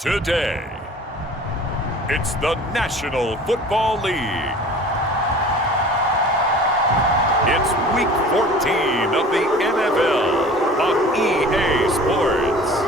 Today, it's the National Football League. It's Week 14 of the NFL on EA Sports.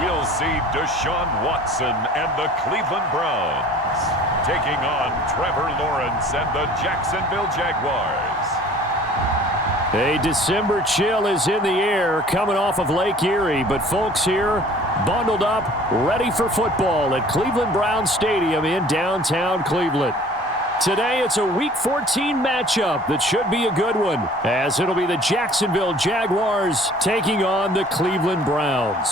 We'll see Deshaun Watson and the Cleveland Browns taking on Trevor Lawrence and the Jacksonville Jaguars. A December chill is in the air coming off of Lake Erie, but folks here bundled up, ready for football at Cleveland Browns Stadium in downtown Cleveland. Today, it's a Week 14 matchup that should be a good one, as it'll be the Jacksonville Jaguars taking on the Cleveland Browns.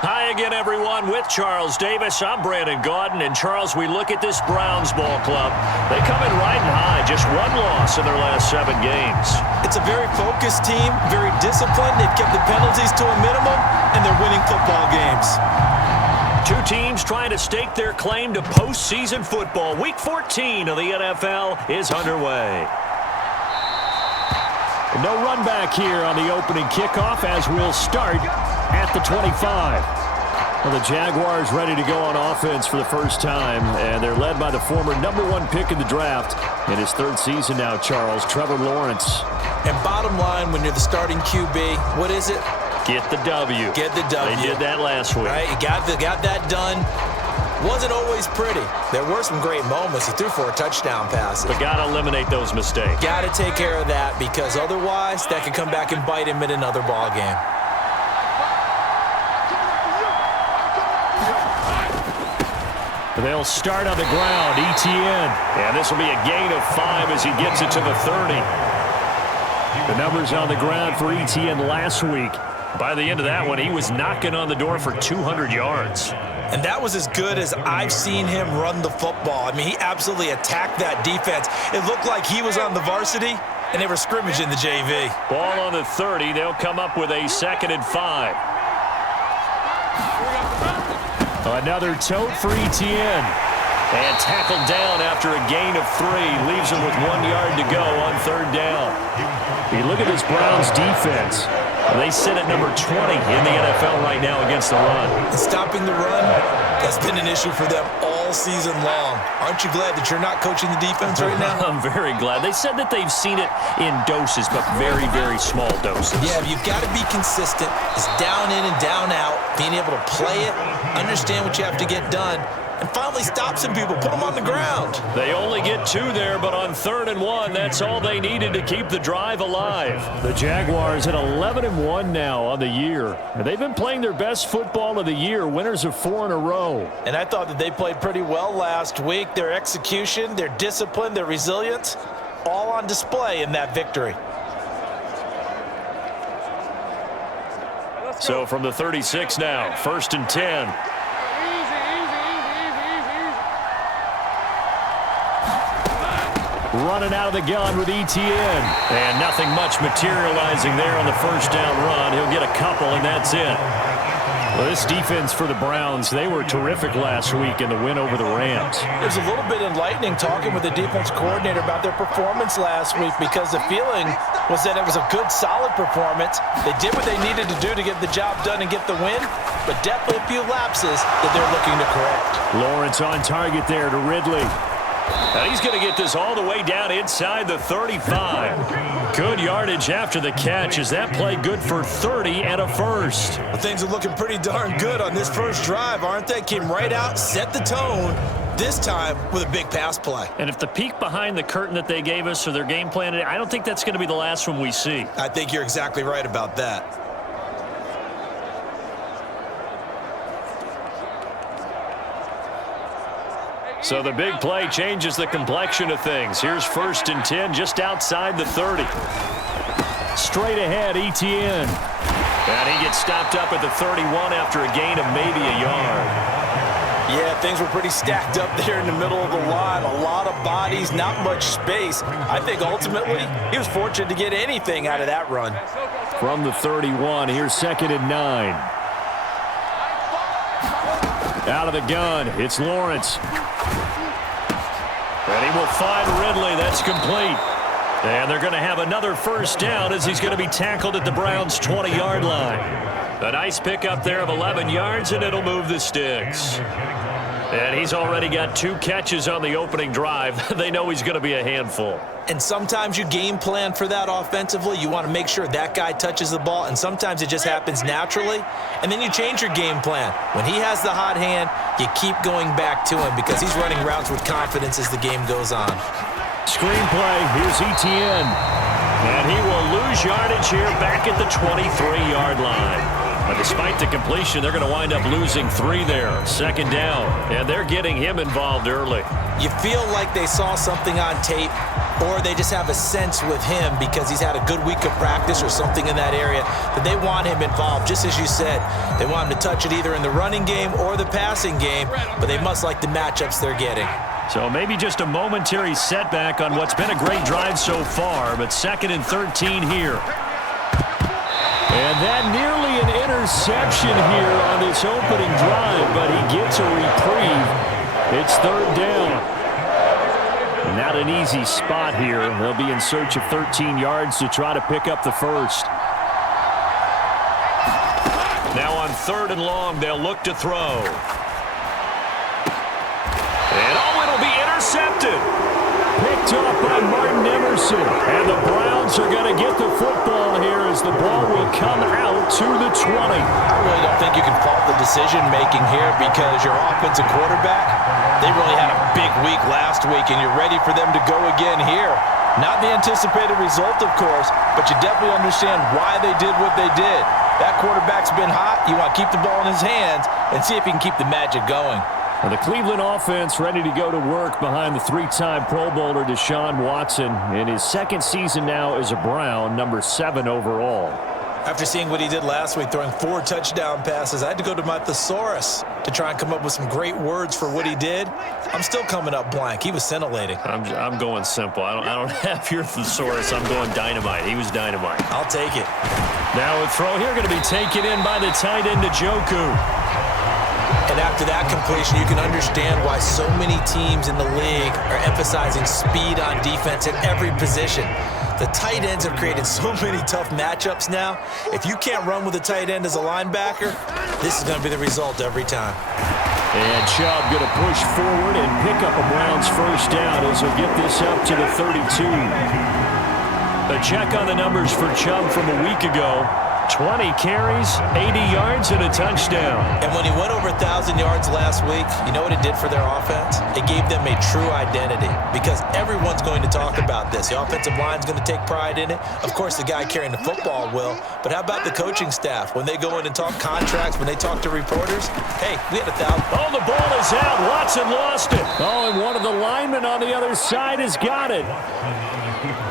Hi again, everyone. With Charles Davis, I'm Brandon Gaudin. And, Charles, we look at this Browns ball club. They come in riding high, just one loss in their last 7 games. It's a very focused team, very disciplined. They've kept the penalties to a minimum, and they're winning football games. Two teams trying to stake their claim to postseason football. Week 14 of the NFL is underway. No run back here on the opening kickoff as we'll start at the 25. Well, the Jaguars ready to go on offense for the first time, and they're led by the former #1 pick in the draft in his 3rd season now, Charles, Trevor Lawrence. And bottom line, when you're the starting QB, what is it? Get the W. Get the W. They did that last week. Right, you got that done. Wasn't always pretty. There were some great moments. He threw 4 touchdown passes. But got to eliminate those mistakes. Got to take care of that, because otherwise that could come back and bite him in another ball game. They'll start on the ground. ETN. And this will be a gain of 5 as he gets it to the 30. The numbers on the ground for ETN last week. By the end of that one, he was knocking on the door for 200 yards. And that was as good as I've seen him run the football. I mean, he absolutely attacked that defense. It looked like he was on the varsity, and they were scrimmaging the JV. Ball on the 30. They'll come up with a 2nd and 5. Another tote for ETN. And tackled down after a gain of 3. Leaves him with 1 yard to go on 3rd down. You look at this Browns defense. They sit at number 20 in the NFL right now against the run. And stopping the run, that's been an issue for them all season long. Aren't you glad that you're not coaching the defense right now? I'm very glad. They said that they've seen it in doses, but very, very small doses. Yeah, but you've got to be consistent. It's down in and down out, being able to play it, understand what you have to get done, and finally stop some people, put them on the ground. They only get 2 there, but on 3rd and 1, that's all they needed to keep the drive alive. The Jaguars at 11-1 now on the year. And they've been playing their best football of the year, winners of 4 in a row. And I thought that they played pretty well last week. Their execution, their discipline, their resilience, all on display in that victory. So from the 36 now, 1st and 10. Running out of the gun with ETN. And nothing much materializing there on the 1st down run. He'll get a couple, and that's it. Well, this defense for the Browns, they were terrific last week in the win over the Rams. It was a little bit enlightening talking with the defense coordinator about their performance last week, because the feeling was that it was a good, solid performance. They did what they needed to do to get the job done and get the win, but definitely a few lapses that they're looking to correct. Lawrence on target there to Ridley. Now he's going to get this all the way down inside the 35. Good yardage after the catch. Is that play good for 30 and a first? Well, things are looking pretty darn good on this first drive, aren't they? Came right out, set the tone, this time with a big pass play. And if the peek behind the curtain that they gave us or their game plan, I don't think that's going to be the last one we see. I think you're exactly right about that. So the big play changes the complexion of things. Here's 1st and 10 just outside the 30. Straight ahead, ETN. And he gets stopped up at the 31 after a gain of maybe a yard. Yeah, things were pretty stacked up there in the middle of the line. A lot of bodies, not much space. I think ultimately he was fortunate to get anything out of that run. From the 31, here's 2nd and 9. Out of the gun, it's Lawrence. And he will find Ridley. That's complete. And they're going to have another first down as he's going to be tackled at the Browns' 20-yard line. A nice pickup there of 11 yards, and it'll move the sticks. And he's already got 2 catches on the opening drive. They know he's going to be a handful. And sometimes you game plan for that offensively. You want to make sure that guy touches the ball, and sometimes it just happens naturally. And then you change your game plan. When he has the hot hand, you keep going back to him because he's running routes with confidence as the game goes on. Screenplay, here's Etienne. And he will lose yardage here back at the 23-yard line. But despite the completion, they're going to wind up losing 3 there. 2nd down, and they're getting him involved early. You feel like they saw something on tape, or they just have a sense with him because he's had a good week of practice or something in that area that they want him involved. Just as you said, they want him to touch it either in the running game or the passing game, but they must like the matchups they're getting. So maybe just a momentary setback on what's been a great drive so far, but 2nd and 13 here. And that nearly an interception here on this opening drive, but he gets a reprieve. It's 3rd down. Not an easy spot here. They'll be in search of 13 yards to try to pick up the first. Now on 3rd and long, they'll look to throw. And it'll be intercepted. Picked up by Martin Emerson. And the Browns are going to get the football here as the ball will come out to the 20. I really don't think you can fault the decision-making here because your offensive quarterback, they really had a big week last week, and you're ready for them to go again here. Not the anticipated result, of course, but you definitely understand why they did what they did. That quarterback's been hot. You want to keep the ball in his hands and see if he can keep the magic going. And the Cleveland offense ready to go to work behind the 3-time Pro Bowler Deshaun Watson in his 2nd season now as a Brown, number 7 overall. After seeing what he did last week, throwing 4 touchdown passes, I had to go to my thesaurus to try and come up with some great words for what he did. I'm still coming up blank. He was scintillating. I'm going simple. I don't have your thesaurus. I'm going dynamite. He was dynamite. I'll take it. Now a throw here going to be taken in by the tight end Njoku. And after that completion, you can understand why so many teams in the league are emphasizing speed on defense at every position. The tight ends have created so many tough matchups now. If you can't run with a tight end as a linebacker, this is going to be the result every time. And Chubb going to push forward and pick up a Browns first down as he'll get this up to the 32. A check on the numbers for Chubb from a week ago. 20 carries, 80 yards, and a touchdown. And when he went over 1,000 yards last week, you know what it did for their offense? It gave them a true identity because everyone's going to talk about this. The offensive line's going to take pride in it. Of course, the guy carrying the football will. But how about the coaching staff? When they go in and talk contracts, when they talk to reporters, hey, we had 1,000. Oh, the ball is out. Watson lost it. Oh, and one of the linemen on the other side has got it.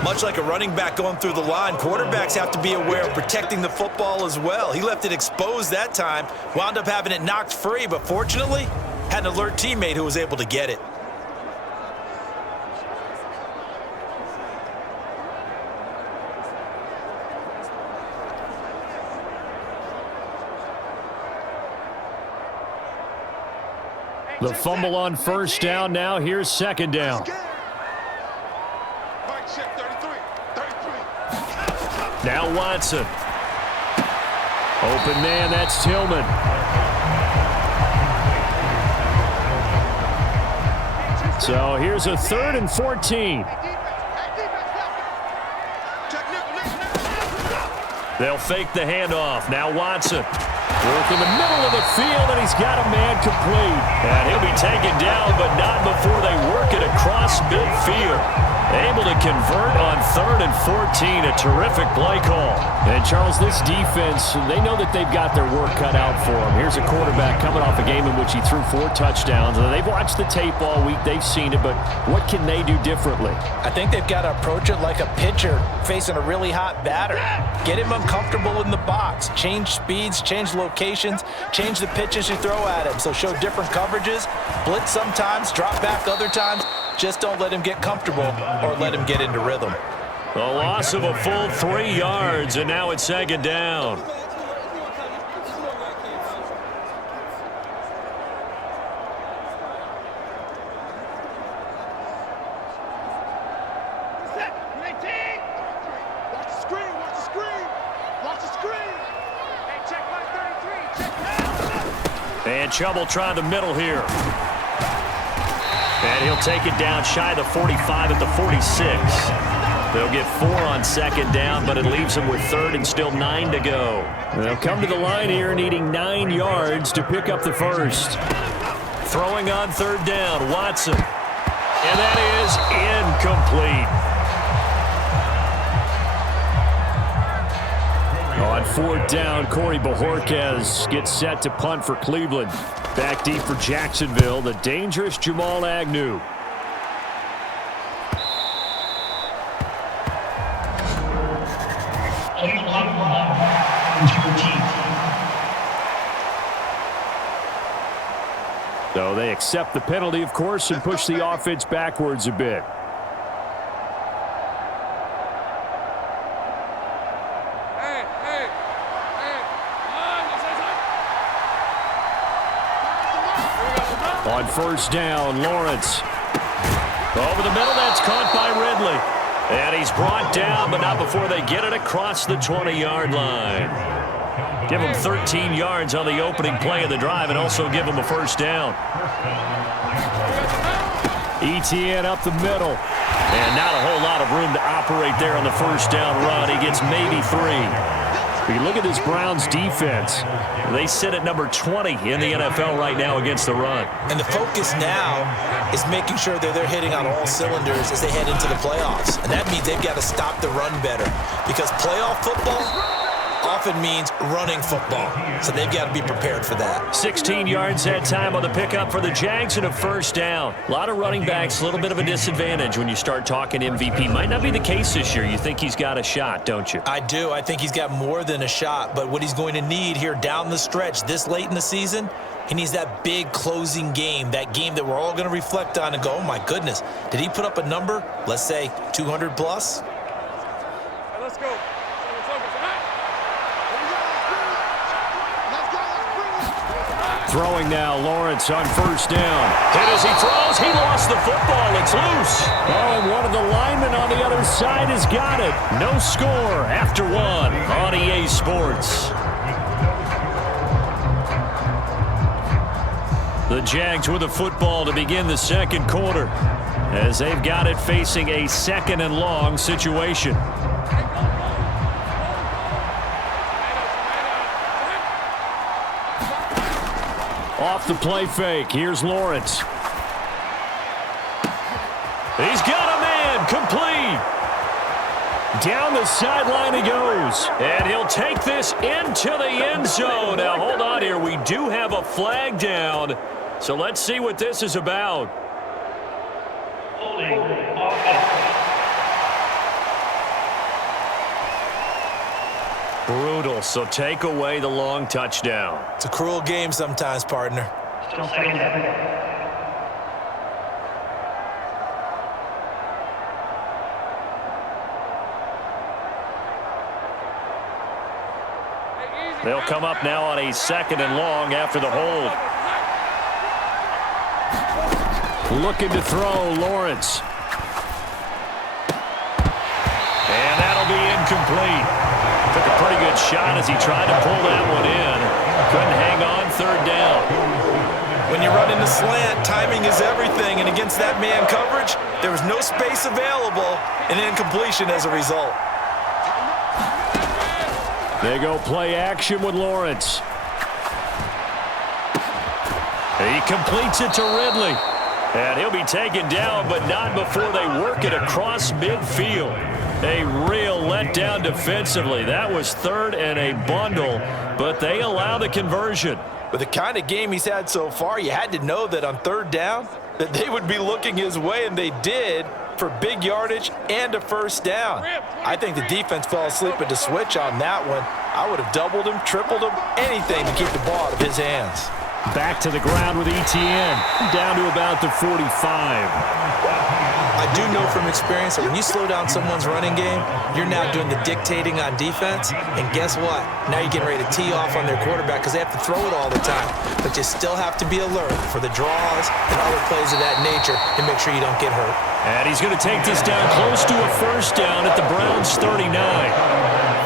Much like a running back going through the line, quarterbacks have to be aware of protecting the football as well. He left it exposed that time, wound up having it knocked free, but fortunately, had an alert teammate who was able to get it. The fumble on first down now. Here's 2nd down. Now Watson. Open man, that's Tillman. So here's a 3rd and 14. They'll fake the handoff. Now Watson. Work in the middle of the field, and he's got a man complete. And he'll be taken down, but not before they work it across midfield. Able to convert on 3rd and 14. A terrific play call. And, Charles, this defense, they know that they've got their work cut out for them. Here's a quarterback coming off a game in which he threw 4 touchdowns. They've watched the tape all week. They've seen it, but what can they do differently? I think they've got to approach it like a pitcher facing a really hot batter. Get him uncomfortable in the box. Change speeds, change locations, change the pitches you throw at him. So show different coverages, blitz sometimes, drop back other times. Just don't let him get comfortable or let him get into rhythm. A loss of a full 3 yards, and now it's 2nd down. And trouble trying to middle here. And he'll take it down shy of the 45 at the 46. They'll get 4 on 2nd down, but it leaves them with 3rd and still 9 to go. They'll come to the line here needing 9 yards to pick up the first. Throwing on 3rd down, Watson. And that is incomplete. On 4th down, Corey Bojorquez gets set to punt for Cleveland. Back deep for Jacksonville, the dangerous Jamal Agnew. So they accept the penalty, of course, and push the offense backwards a bit. On 1st down, Lawrence. Over the middle, that's caught by Ridley. And he's brought down, but not before they get it across the 20-yard line. Give him 13 yards on the opening play of the drive and also give him a 1st down. ETN up the middle. And not a whole lot of room to operate there on the 1st down run. He gets maybe 3. If you look at this Browns defense, they sit at number 20 in the NFL right now against the run. And the focus now is making sure that they're hitting on all cylinders as they head into the playoffs. And that means they've got to stop the run better, because playoff football often means running football. So they've got to be prepared for that. 16 yards that time on the pickup for the Jags and a 1st down. A lot of running backs, a little bit of a disadvantage when you start talking MVP. Might not be the case this year. You think he's got a shot, don't you? I do. I think he's got more than a shot. But what he's going to need here down the stretch this late in the season, he needs that big closing game, that game that we're all going to reflect on and go, oh, my goodness, did he put up a number, let's say 200 plus? Let's go. throwing now, Lawrence on 1st down. And as he throws, he lost the football. It's loose. Oh, and one of the linemen on the other side has got it. No score after 1 on EA Sports. The Jags with the football to begin the 2nd quarter, as they've got it facing a 2nd and long situation. Off the play fake. Here's Lawrence. He's got a man complete. Down the sideline he goes. And he'll take this into the end zone. Now, hold on here. We do have a flag down. So let's see what this is about. Holding offense. Brutal. So take away the long touchdown. It's a cruel game sometimes, partner. Still 2nd down. They'll come up now on a 2nd and long after the hold. Looking to throw, Lawrence. And that'll be incomplete. Took a pretty good shot as he tried to pull that one in. Couldn't hang on 3rd down. When you run into slant, timing is everything, and against that man coverage, there was no space available, and incompletion as a result. They go play action with Lawrence. He completes it to Ridley. And he'll be taken down, but not before they work it across midfield. A real letdown defensively. That was 3rd and a bundle, but they allow the conversion. With the kind of game he's had so far, you had to know that on 3rd down that they would be looking his way, and they did, for big yardage and a 1st down. I think the defense fell asleep at the switch on that one. I would have doubled him, tripled him, anything to keep the ball out of his hands. Back to the ground with ETN, down to about the 45. I do know from experience that when you slow down someone's running game, you're now doing the dictating on defense, and guess what? Now you're getting ready to tee off on their quarterback because they have to throw it all the time. But you still have to be alert for the draws and other plays of that nature to make sure you don't get hurt. And he's going to take this down close to a 1st down at the Browns' 39.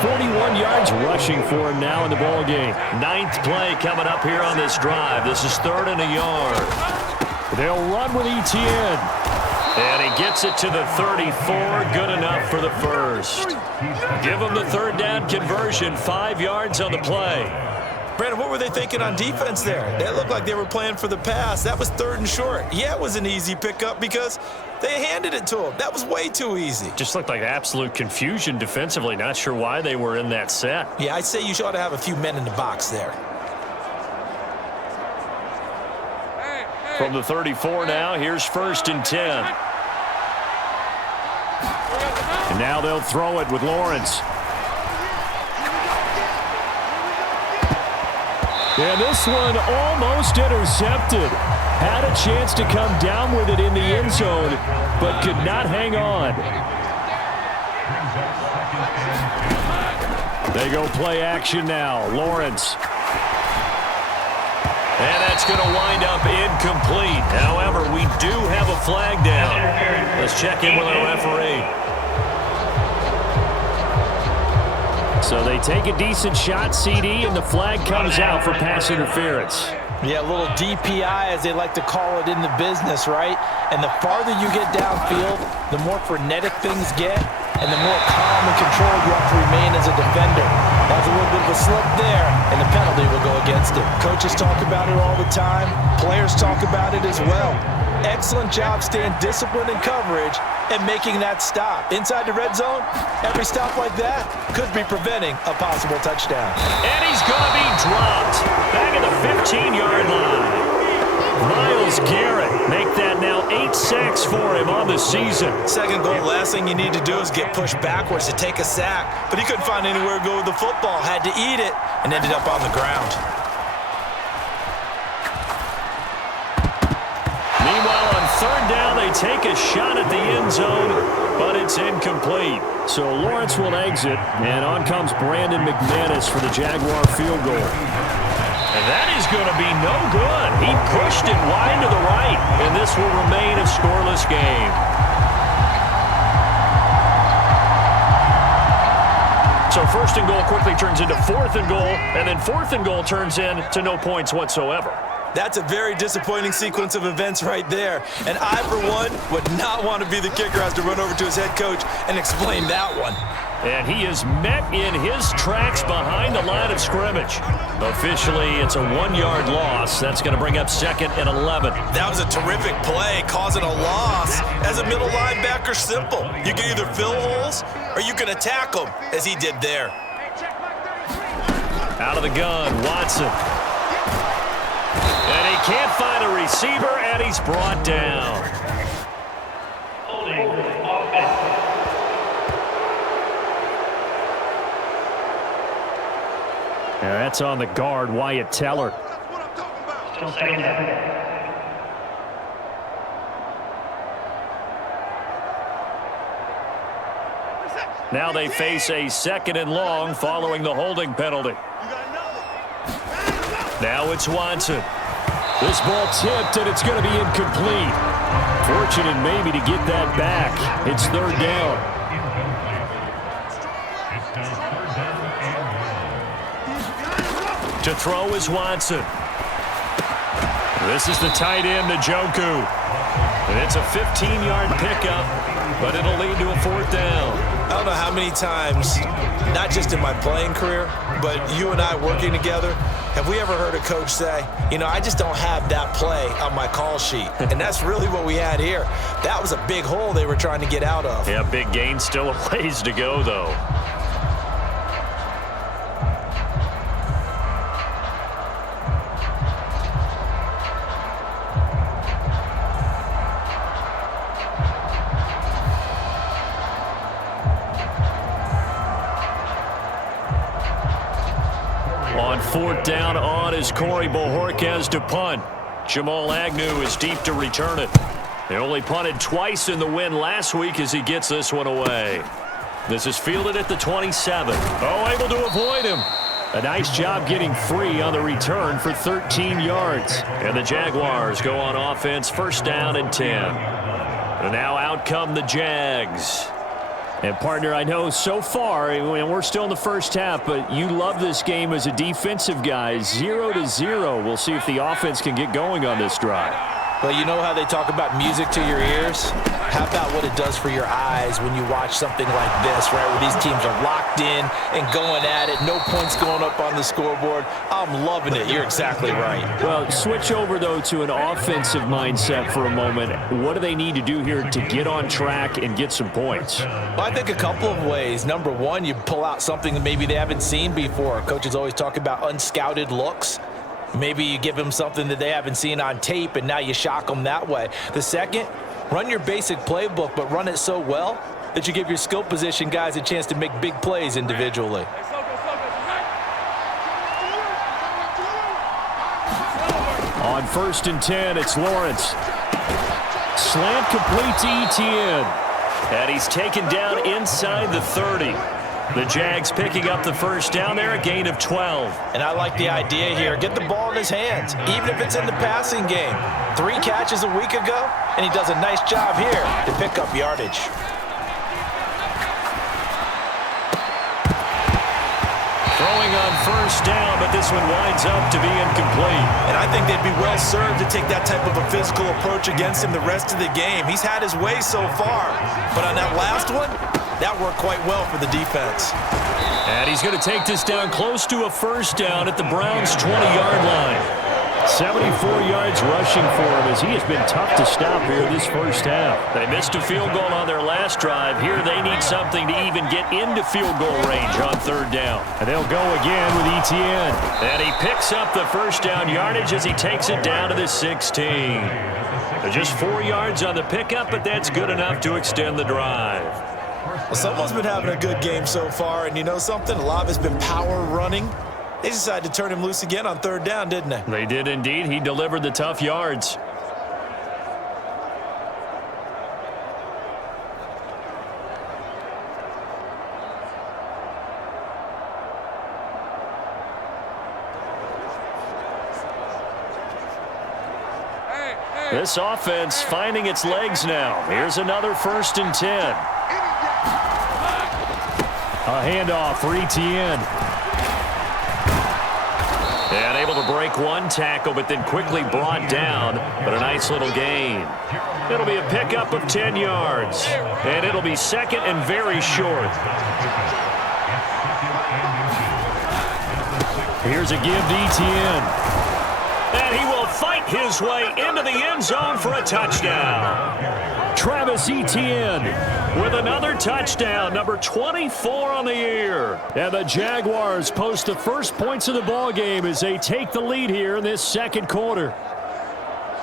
41 yards rushing for him now in the ball game. 9th play coming up here on this drive. This is 3rd and a yard. They'll run with ETN. And he gets it to the 34. Good enough for the 1st. Give him the 3rd down conversion. 5 yards on the play. Brandon, what were they thinking on defense there? That looked like they were playing for the pass. That was 3rd and short. Yeah, it was an easy pickup because they handed it to him. That was way too easy. Just looked like absolute confusion defensively. Not sure why they were in that set. Yeah, I'd say you ought to have a few men in the box there. From the 34 now, here's 1st and 10. And now they'll throw it with Lawrence. And this one almost intercepted. Had a chance to come down with it in the end zone, but could not hang on. They go play action now. Lawrence. And that's going to wind up incomplete. However, we do have a flag down. Let's check in with our referee. So they take a decent shot, CD, and the flag comes out for pass interference. Yeah, a little DPI, as they like to call it in the business, right? And the farther you get downfield, the more frenetic things get, and the more calm and controlled you have to remain as a defender. That's a little bit of a slip there, and the penalty will go against it. Coaches talk about it all the time. Players talk about it as well. Excellent job staying disciplined in coverage and making that stop. Inside the red zone, every stop like that could be preventing a possible touchdown. And he's going to be dropped back at the 15-yard line. Myles Garrett make that now 8 sacks for him on the season. Second goal, last thing you need to do is get pushed backwards to take a sack. But he couldn't find anywhere to go with the football, had to eat it, and ended up on the ground. Meanwhile, on 3rd down, they take a shot at the end zone, but it's incomplete. So Lawrence will exit, and on comes Brandon McManus for the Jaguar field goal. And that is going to be no good. He pushed it wide to the right, and this will remain a scoreless game. So 1st and goal quickly turns into 4th and goal, and then 4th and goal turns into no points whatsoever. That's a very disappointing sequence of events right there. And I, for one, would not want to be the kicker as to run over to his head coach and explain that one. And he is met in his tracks behind the line of scrimmage. Officially, it's a 1-yard loss. That's going to bring up 2nd and 11. That was a terrific play, causing a loss. As a middle linebacker, simple. You can either fill holes or you can attack them, as he did there. Out of the gun, Watson. And he can't find a receiver, and he's brought down. Holding offense. Yeah, that's on the guard, Wyatt Teller. Still 2nd down. Now they face a 2nd and long following the holding penalty. Now it's Watson. This ball tipped, and it's going to be incomplete. Fortunate maybe to get that back. It's 3rd down. To throw is Watson. This is the tight end, Njoku. And it's a 15-yard pickup, but it'll lead to a 4th down. I don't know how many times, not just in my playing career, but you and I working together, Have we ever heard a coach say, you know, I just don't have that play on my call sheet? And that's really what we had here. That was a big hole they were trying to get out of. Yeah, big gain, still a ways to go, though. On 4th down on is Corey Bojorquez to punt. Jamal Agnew is deep to return it. They only punted twice in the win last week as he gets this one away. This is fielded at the 27. Oh, able to avoid him. A nice job getting free on the return for 13 yards. And the Jaguars go on offense, 1st down and 10. And now out come the Jags. And, partner, I know so far, and we're still in the first half, but you love this game as a defensive guy. 0-0. We'll see if the offense can get going on this drive. Well, you know how they talk about music to your ears? How about what it does for your eyes when you watch something like this, right, where these teams are locked in and going at it, no points going up on the scoreboard? I'm loving it. You're exactly right. Well, switch over, though, to an offensive mindset for a moment. What do they need to do here to get on track and get some points? Well, I think a couple of ways. Number one, you pull out something that maybe they haven't seen before. Coaches always talk about unscouted looks. Maybe you give them something that they haven't seen on tape, and now you shock them that way. The second, run your basic playbook, but run it so well that you give your skill position guys a chance to make big plays individually. On 1st and 10, it's Lawrence. Slant complete to Etienne. And he's taken down inside the 30. The Jags picking up the 1st down there, a gain of 12. And I like the idea here. Get the ball in his hands, even if it's in the passing game. 3 catches a week ago, and he does a nice job here to pick up yardage. Throwing on 1st down, but this one winds up to be incomplete. And I think they'd be well served to take that type of a physical approach against him the rest of the game. He's had his way so far, but on that last one, that worked quite well for the defense. And he's going to take this down close to a 1st down at the Browns' 20-yard line. 74 yards rushing for him as he has been tough to stop here this 1st half. They missed a field goal on their last drive. Here they need something to even get into field goal range on 3rd down. And they'll go again with Etienne. And he picks up the 1st down yardage as he takes it down to the 16. They're just 4 yards on the pickup, but that's good enough to extend the drive. Well, someone's been having a good game so far, and you know something? A lot of it's been power running. They decided to turn him loose again on 3rd down, didn't they? They did indeed. He delivered the tough yards. This offense finding its legs now. Here's another 1st and 10. A handoff for Etienne. And able to break one tackle, but then quickly brought down. But a nice little gain. It'll be a pickup of 10 yards. And it'll be 2nd and very short. Here's a give to Etienne. And he will fight his way into the end zone for a touchdown. Travis Etienne with another touchdown, number 24 on the year. And the Jaguars post the first points of the ball game as they take the lead here in this 2nd quarter.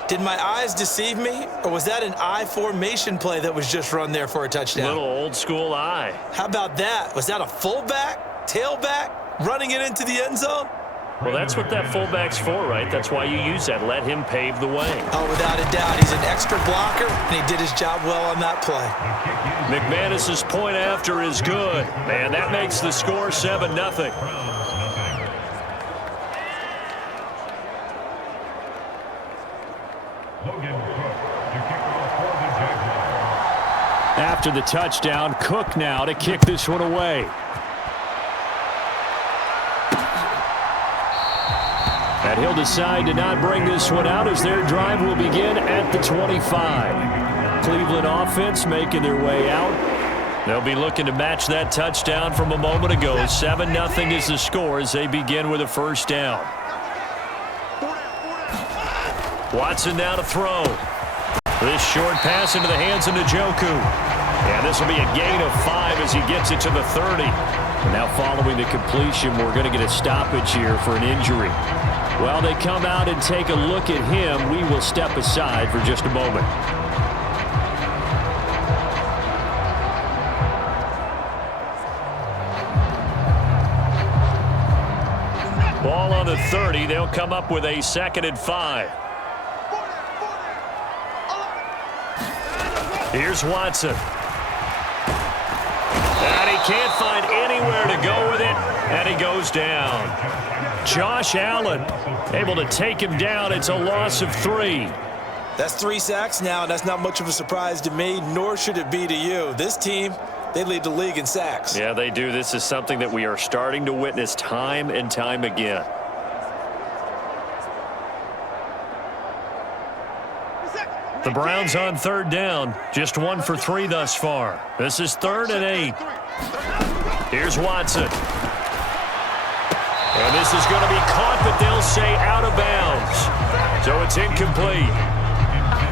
Did my eyes deceive me, or was that an I formation play that was just run there for a touchdown? Little old school eye. How about that? Was that a fullback, tailback, running it into the end zone? Well, that's what that fullback's for, right? That's why you use that. Let him pave the way. Oh, without a doubt. He's an extra blocker, and he did his job well on that play. McManus's point after is good. Man, that makes the score 7-0. After the touchdown, Cook now to kick this one away. And he'll decide to not bring this one out as their drive will begin at the 25. Cleveland offense making their way out. They'll be looking to match that touchdown from a moment ago. 7-0 is the score as they begin with a 1st down. Watson now to throw. This short pass into the hands of Njoku. And this will be a gain of 5 as he gets it to the 30. And now following the completion, we're going to get a stoppage here for an injury. Well, they come out and take a look at him. We will step aside for just a moment. Ball on the 30. They'll come up with a 2nd and 5. Here's Watson. And he can't find anywhere to go with it, and he goes down. Josh Allen able to take him down. It's a loss of 3. That's 3 sacks now, and that's not much of a surprise to me, nor should it be to you. This team, they lead the league in sacks. Yeah, they do. This is something that we are starting to witness time and time again. The Browns on 3rd down. Just 1 for 3 thus far. This is 3rd and 8. Here's Watson. And this is going to be caught, but they'll say out of bounds. So it's incomplete.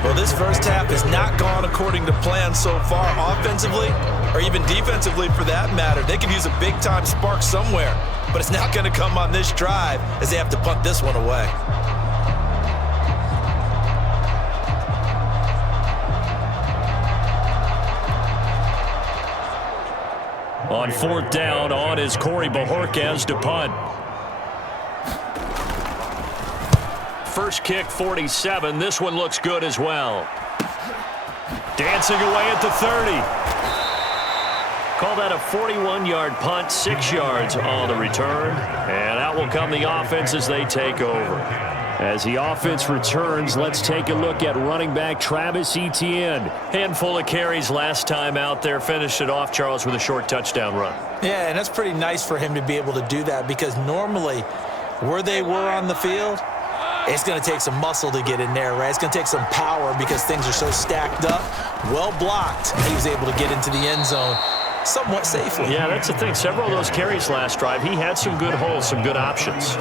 Well, this first half has not gone according to plan so far offensively or even defensively for that matter. They could use a big-time spark somewhere, but it's not going to come on this drive as they have to punt this one away. On 4th down, on is Corey Bojorquez to punt. First kick, 47. This one looks good as well. Dancing away at the 30. Call that a 41-yard punt, 6 yards on the return. And out will come the offense as they take over. As the offense returns, let's take a look at running back Travis Etienne. Handful of carries last time out there. Finished it off, Charles, with a short touchdown run. Yeah, and that's pretty nice for him to be able to do that because normally where they were on the field, it's going to take some muscle to get in there, right? It's going to take some power because things are so stacked up, well blocked. He was able to get into the end zone somewhat safely. Yeah, that's the thing. Several of those carries last drive, he had some good holes, some good options.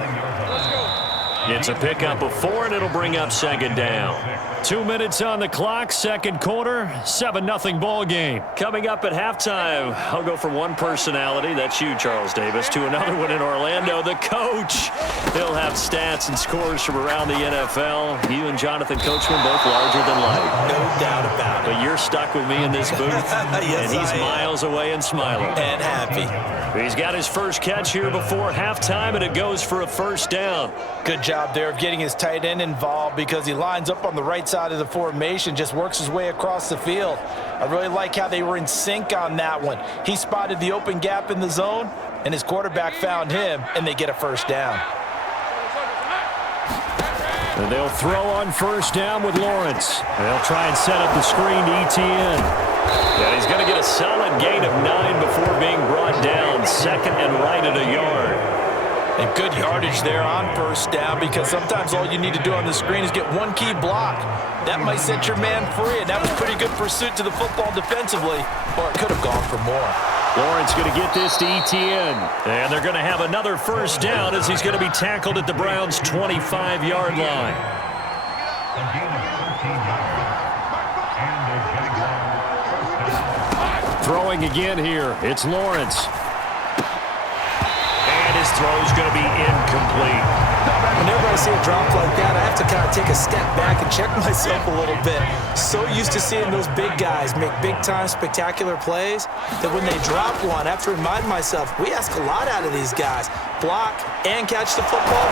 It's a pickup of 4, and it'll bring up 2nd down. 2 minutes on the clock, 2nd quarter, 7-0 ball game. Coming up at halftime, I'll go from one personality, that's you, Charles Davis, to another one in Orlando, the coach. He'll have stats and scores from around the NFL. You and Jonathan Coachman both larger than life. No doubt about it. But you're stuck with me in this booth, yes, and he's miles away and smiling. And happy. He's got his first catch here before halftime, and it goes for a 1st down. Good job there of getting his tight end involved because he lines up on the right side of the formation, just works his way across the field. I really like how they were in sync on that one. He spotted the open gap in the zone, and his quarterback found him, and they get a 1st down. And they'll throw on 1st down with Lawrence. They'll try and set up the screen to Etienne. And he's going to get a solid gain of 9 before being brought down. 2nd and right at a yard. And good yardage there on 1st down because sometimes all you need to do on the screen is get one key block. That might set your man free, and that was pretty good pursuit to the football defensively, or it could have gone for more. Lawrence going to get this to Etienne. And they're going to have another 1st down as he's going to be tackled at the Browns' 25-yard line. Throwing again here, it's Lawrence. His throw is going to be incomplete. Whenever I see a drop like that, I have to kind of take a step back and check myself a little bit. So used to seeing those big guys make big-time spectacular plays that when they drop one, I have to remind myself, we ask a lot out of these guys. Block and catch the football,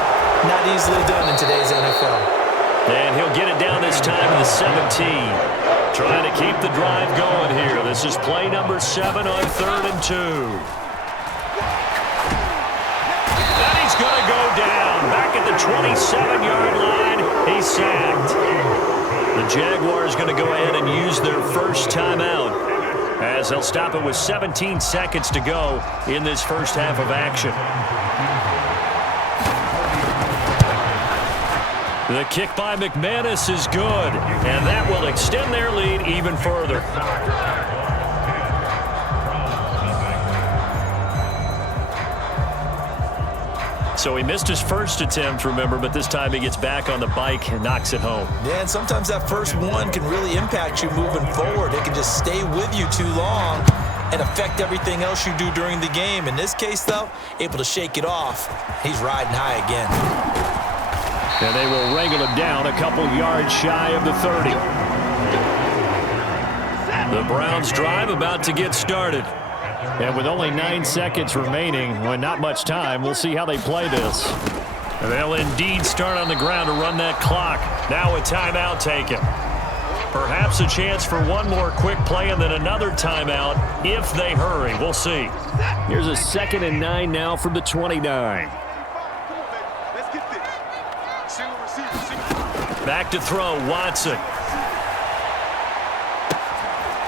not easily done in today's NFL. And he'll get it down this time in the 17. Trying to keep the drive going here. This is play number 7 on 3rd and 2. Going to go down back at the 27-yard line. He's sacked. The Jaguars going to go ahead and use their first timeout as they'll stop it with 17 seconds to go in this first half of action. The kick by McManus is good, and that will extend their lead even further. So he missed his first attempt, remember, but this time he gets back on the bike and knocks it home. Yeah, and sometimes that first one can really impact you moving forward. It can just stay with you too long and affect everything else you do during the game. In this case, though, able to shake it off. He's riding high again. And they will wrangle him down a couple yards shy of the 30. The Browns drive about to get started. And with only 9 seconds remaining, well, not much time, we'll see how they play this. And they'll indeed start on the ground to run that clock. Now a timeout taken. Perhaps a chance for one more quick play and then another timeout if they hurry. We'll see. Here's a 2nd and 9 now from the 29. Back to throw, Watson.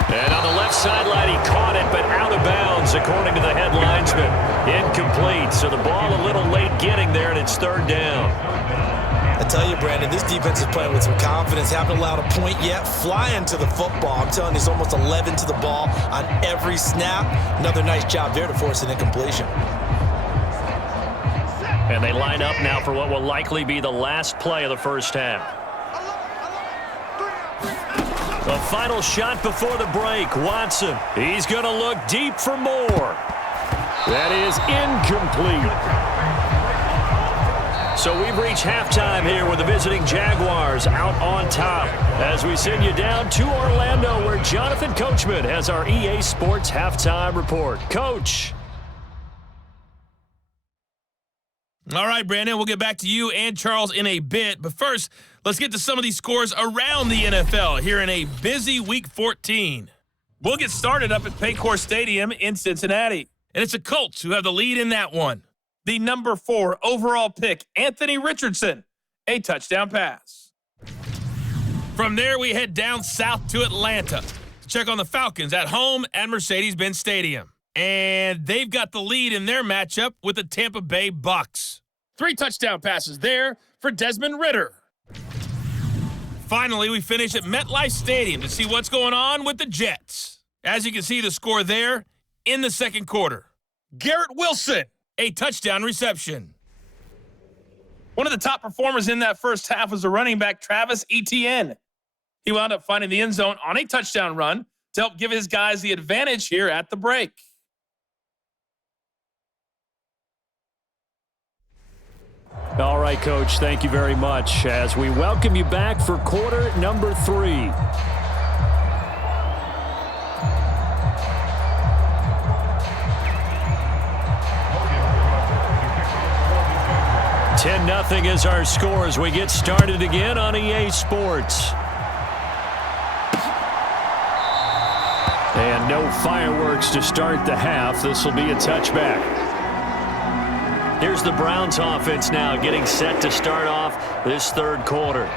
And on the left sideline, he caught it, but out of bounds, according to the head linesman. Incomplete, so the ball a little late getting there, and it's 3rd down. I tell you, Brandon, this defense is playing with some confidence. Haven't allowed a point yet. Flying to the football. I'm telling you, it's almost 11 to the ball on every snap. Another nice job there to force an incompletion. And they line up now for what will likely be the last play of the first half. The final shot before the break. Watson. He's going to look deep for more. That is incomplete. So we've reached halftime here with the visiting Jaguars out on top as we send you down to Orlando where Jonathan Coachman has our EA Sports halftime report. Coach. All right, Brandon, we'll get back to you and Charles in a bit. But first, let's get to some of these scores around the NFL here in a busy Week 14. We'll get started up at Paycor Stadium in Cincinnati. And it's the Colts who have the lead in that one. The number 4 overall pick, Anthony Richardson, a touchdown pass. From there, we head down south to Atlanta to check on the Falcons at home at Mercedes-Benz Stadium. And they've got the lead in their matchup with the Tampa Bay Bucks. 3 touchdown passes there for Desmond Ridder. Finally, we finish at MetLife Stadium to see what's going on with the Jets. As you can see, the score there in the second quarter. Garrett Wilson, a touchdown reception. One of the top performers in that first half was the running back Travis Etienne. He wound up finding the end zone on a touchdown run to help give his guys the advantage here at the break. All right, Coach, thank you very much as we welcome you back for quarter number 3. $10-0 is our score as we get started again on EA Sports. And no fireworks to start the half. This will be a touchback. Here's the Browns offense now getting set to start off this third quarter.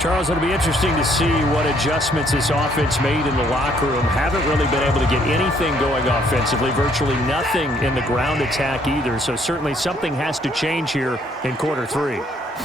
Charles, it'll be interesting to see what adjustments this offense made in the locker room. Haven't really been able to get anything going offensively, virtually nothing in the ground attack either. So certainly something has to change here in quarter 3.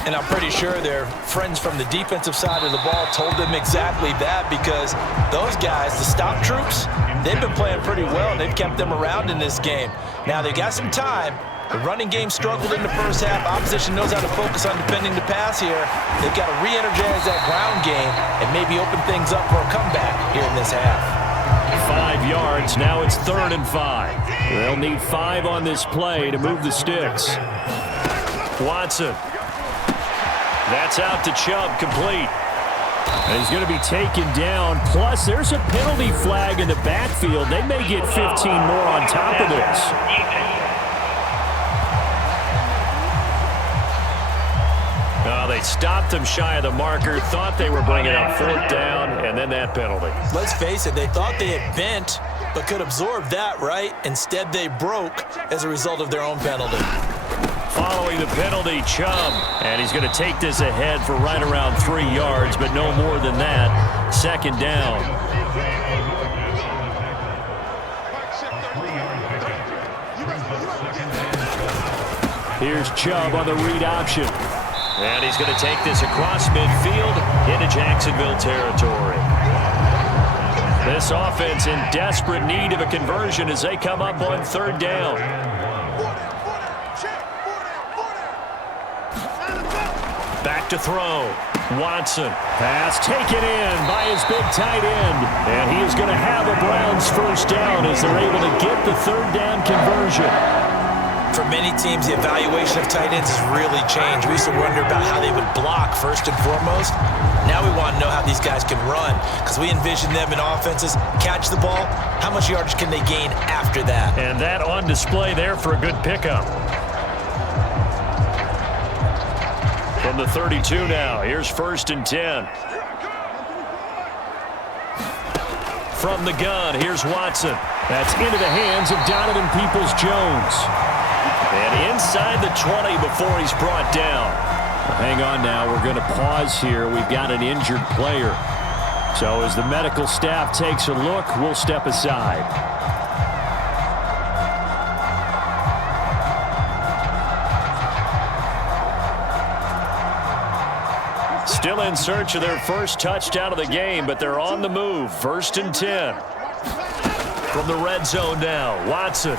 And I'm pretty sure their friends from the defensive side of the ball told them exactly that because those guys, the stop troops, they've been playing pretty well and they've kept them around in this game. Now they got some time. The running game struggled in the first half. Opposition knows how to focus on defending the pass here. They've got to re-energize that ground game and maybe open things up for a comeback here in this half. 5 yards. Now it's 3rd and 5. They'll need 5 on this play to move the sticks. Watson. That's out to Chubb, complete. And he's going to be taken down. Plus, there's a penalty flag in the backfield. They may get 15 more on top of this. They stopped him shy of the marker, thought they were bringing up 4th down, and then that penalty. Let's face it, they thought they had bent, but could absorb that, right? Instead, they broke as a result of their own penalty. Following the penalty, Chubb, and he's going to take this ahead for right around 3 yards, but no more than that. 2nd down. Here's Chubb on the read option. And he's going to take this across midfield into Jacksonville territory. This offense in desperate need of a conversion as they come up on 3rd down. to throw. Watson. Pass taken in by his big tight end. And he is going to have a Browns first down as they're able to get the third down conversion. For many teams, the evaluation of tight ends has really changed. We used to wonder about how they would block first and foremost. Now we want to know how these guys can run because we envision them in offenses, catch the ball. How much yardage can they gain after that? And that on display there for a good pickup. From the 32 now, here's 1st and 10. From the gun, here's Watson. That's into the hands of Donovan Peoples-Jones. And inside the 20 before he's brought down. Well, hang on now. We're going to pause here. We've got an injured player. So as the medical staff takes a look, we'll step aside. Still in search of their first touchdown of the game, but they're on the move. 1st and 10. From the red zone now, Watson.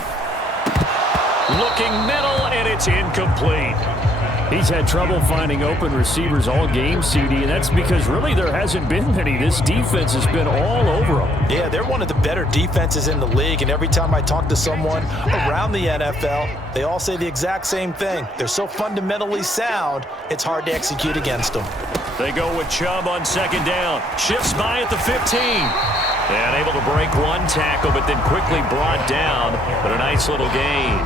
Looking middle, and it's incomplete. He's had trouble finding open receivers all game, CD, and that's because really there hasn't been many. This defense has been all over them. Yeah, they're one of the better defenses in the league, and every time I talk to someone around the NFL, they all say the exact same thing. They're so fundamentally sound, it's hard to execute against them. They go with Chubb on 2nd down. Shifts by at the 15. And able to break one tackle, but then quickly brought down. But a nice little gain.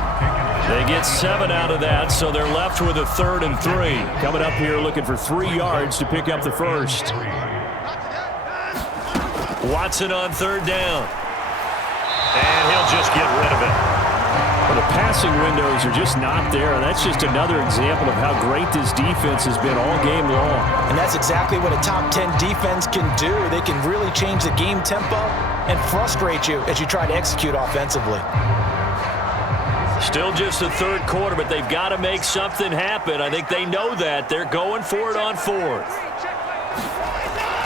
They get 7 out of that, so they're left with a 3rd and 3. Coming up here looking for 3 yards to pick up the first. Watson on 3rd down. And he'll just get rid of it. Well, the passing windows are just not there, and that's just another example of how great this defense has been all game long. And that's exactly what a top 10 defense can do. They can really change the game tempo and frustrate you as you try to execute offensively. Still just the 3rd quarter, but they've got to make something happen. I think they know that. They're going for it on 4th.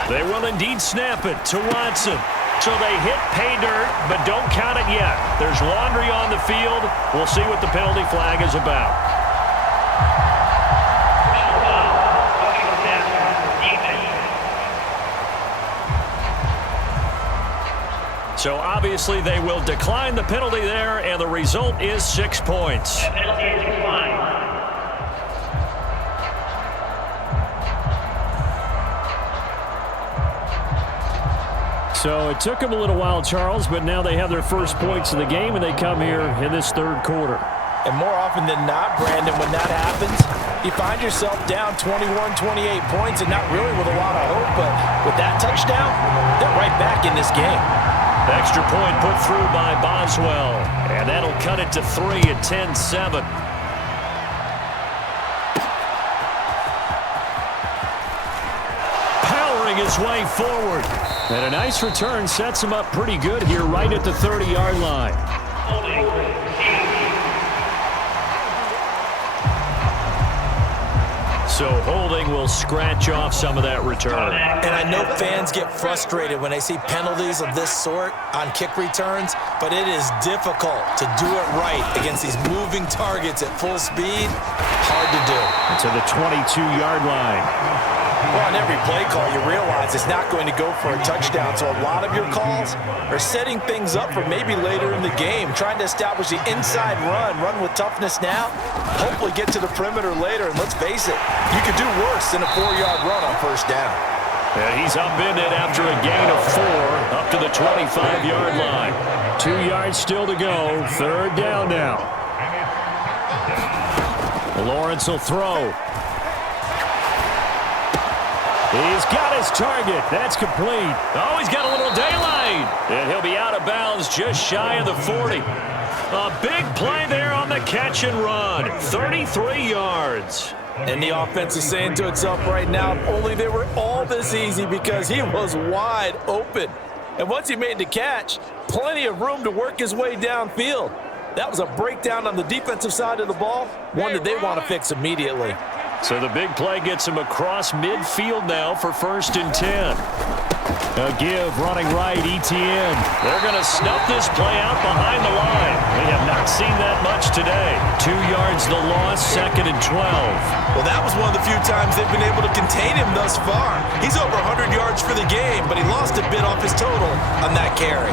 They will indeed snap it to Watson. So they hit pay dirt, but don't count it yet. There's laundry on the field. We'll see what the penalty flag is about. So obviously they will decline the penalty there, and the result is 6 points. Penalty is declined. So it took them a little while, Charles, but now they have their first points of the game, and they come here in this 3rd quarter. And more often than not, Brandon, when that happens, you find yourself down 21, 28 points and not really with a lot of hope, but with that touchdown, they're right back in this game. Extra point put through by Boswell, and that'll cut it to 3 at 10-7. Powering his way forward. And a nice return sets him up pretty good here right at the 30-yard line. So holding will scratch off some of that return. And I know fans get frustrated when they see penalties of this sort on kick returns, but it is difficult to do it right against these moving targets at full speed. Hard to do. To the 22-yard line. Well, on every play call, you realize it's not going to go for a touchdown, so a lot of your calls are setting things up for maybe later in the game, trying to establish the inside run with toughness now, hopefully get to the perimeter later, and let's face it, you could do worse than a 4-yard run on 1st down. And he's upended after a gain of 4 up to the 25-yard line. 2 yards still to go. 3rd down now. Lawrence will throw. He's got his target. That's complete. Oh, he's got a little daylight. And he'll be out of bounds just shy of the 40. A big play there on the catch and run. 33 yards. And the offense is saying to itself right now, if only they were all this easy because he was wide open. And once he made the catch, plenty of room to work his way downfield. That was a breakdown on the defensive side of the ball, one that they want to fix immediately. So the big play gets him across midfield now for 1st and 10. A give running right, ETN. They're going to snuff this play out behind the line. We have not seen that much today. 2 yards the loss, 2nd and 12. Well, that was one of the few times they've been able to contain him thus far. He's over 100 yards for the game, but he lost a bit off his total on that carry.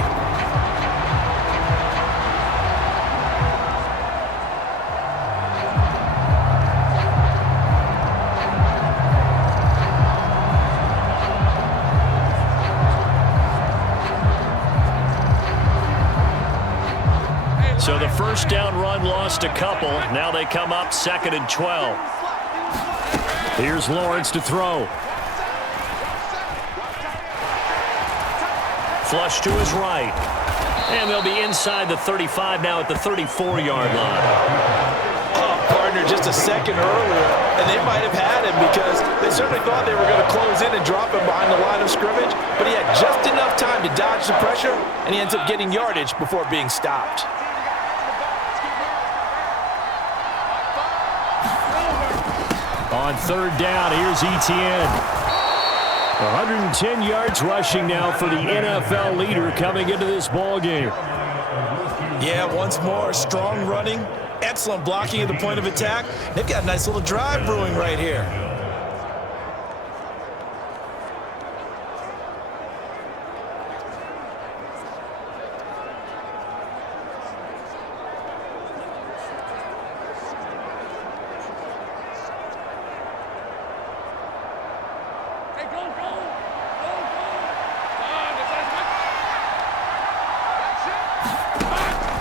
So the first down run lost a couple. Now they come up 2nd and 12. Here's Lawrence to throw. Flush to his right. And they'll be inside the 35 now at the 34-yard line. Oh, partner, just a second earlier, and they might have had him because they certainly thought they were going to close in and drop him behind the line of scrimmage, but he had just enough time to dodge the pressure, and he ends up getting yardage before being stopped. On 3rd down, here's ETN. 110 yards rushing now for the NFL leader coming into this ball game. Yeah, once more, strong running, excellent blocking at the point of attack. They've got a nice little drive brewing right here.